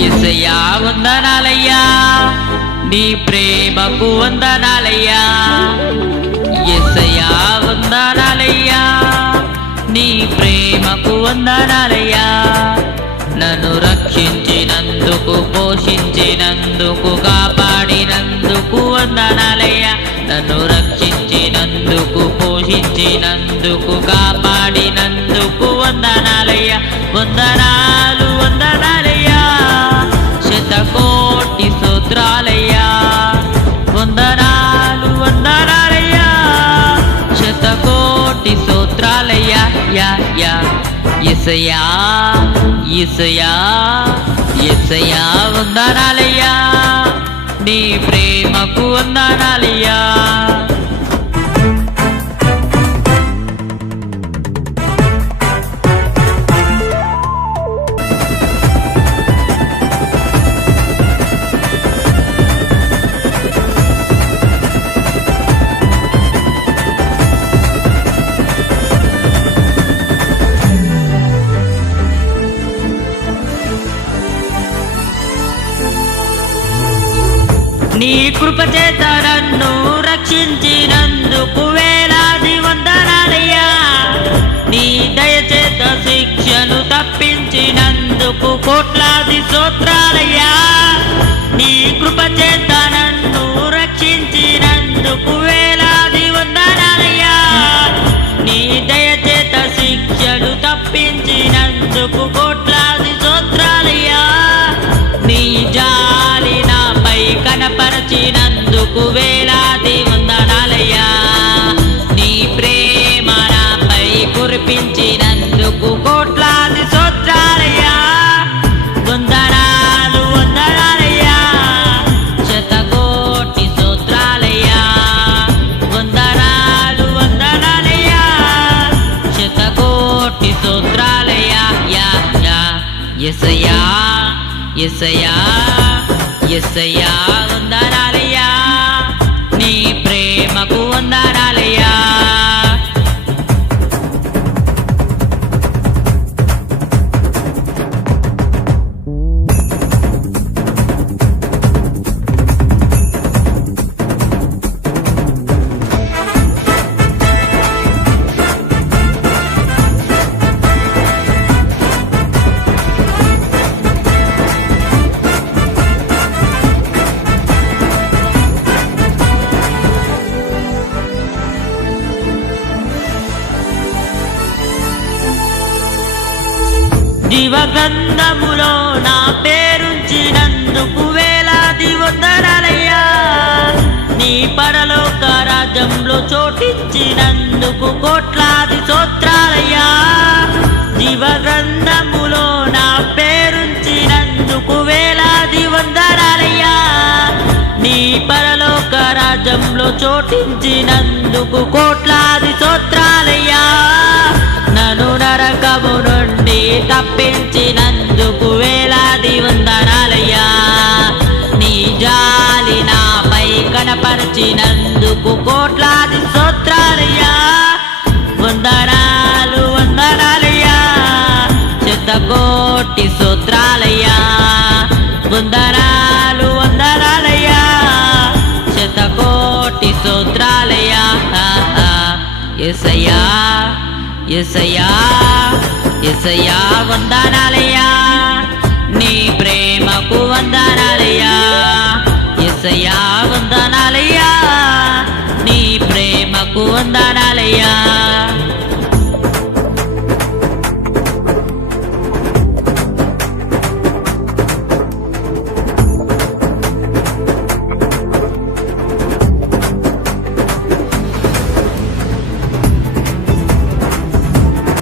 యేసయ్యా వందనాలయ్యా నీ ప్రేమకు వందనాలయ్యా యేసయ్యా వందనాలయ్యా నీ ప్రేమకు వందనాలయ్యా నన్ను రక్షించినందుకు పోషించినందుకు కాపాడినందుకు వందనాలయ్యా నన్ను రక్షించినందుకు పోషించినందుకు కాపాడినందుకు వందనాలయ్యా వందనాలు వందనాలయ్యా శతకోటి స్తోత్రాలయ్యా వందనాలు వందనాలయ్యా శతకోటి స్తోత్రాలయ్యా యా యా యేసయ్యా యేసయ్యా యేసయ్యా వందనాలయ్యా నీ ప్రేమకు వందనాలయ్యా నీ కృప చేత నన్ను రక్షించినందుకు వేలాది వందనాలయ్యా నీ దయ చేత శిక్షను తప్పించినందుకు కోట్లాది స్తోత్రాలయ్యా నీ కృప చేత నన్ను రక్షించినందుకు వేలాది వందనాలయ్యా నీ దయ చేత శిక్షను తప్పించినందుకు కోట్లాది స్తోత్రాలయ్యా నీ జాలి నాపై కనపరచినందుకు వేలాది వందనాలయ్యా నీ ప్రేమ నాపై కురిపించినందుకు కోట్లాది స్తోత్రాలయ్యా వందనాలు వందనాలయ్యా శతకోటి స్తోత్రాలయ్యా వందనాలు వందనాలయ్యా శతకోటి స్తోత్రాలయ్యా యా యా యేసయ్యా యేసయ్యా యేసయ్యా వందనాలయ్యా నీ ప్రేమకు వందనాలయ్యా జీవగంధములో నా పేరుంచినందుకు వేలాది వందనాలయ్యా నీ పరలోక రాజ్యంలో చోటిచ్చినందుకు కోట్లాది స్తోత్రాలయ్యా జీవగ్రంథములో నా పేరుంచినందుకు వేలాది వందనాలయ్యా నీ పరలోక రాజ్యంలో చోటించినందుకు కోట్లాది స్తోత్రాలయ్యా నన్ను నరకము నుండి తప్పించినందుకు వేలాది వందనాలయ్యా నీ జాలి నాపై కనపరిచినందుకు కోట్లాది స్తోత్రాలయ్యా వందనాలు వందనాలయ్యా శతకోటి స్తోత్రాలయ్యా వందనాలు వందనాలయ్యా శతకోటి స్తోత్రాలయ్యా యేసయ్యా యేసయ్యా యేసయ్యా వందనాలయ్యా నీ ప్రేమకు వందనాలయ్యా యేసయ్యా వందనాలయ్యా నీ ప్రేమకు వందనాలయ్యా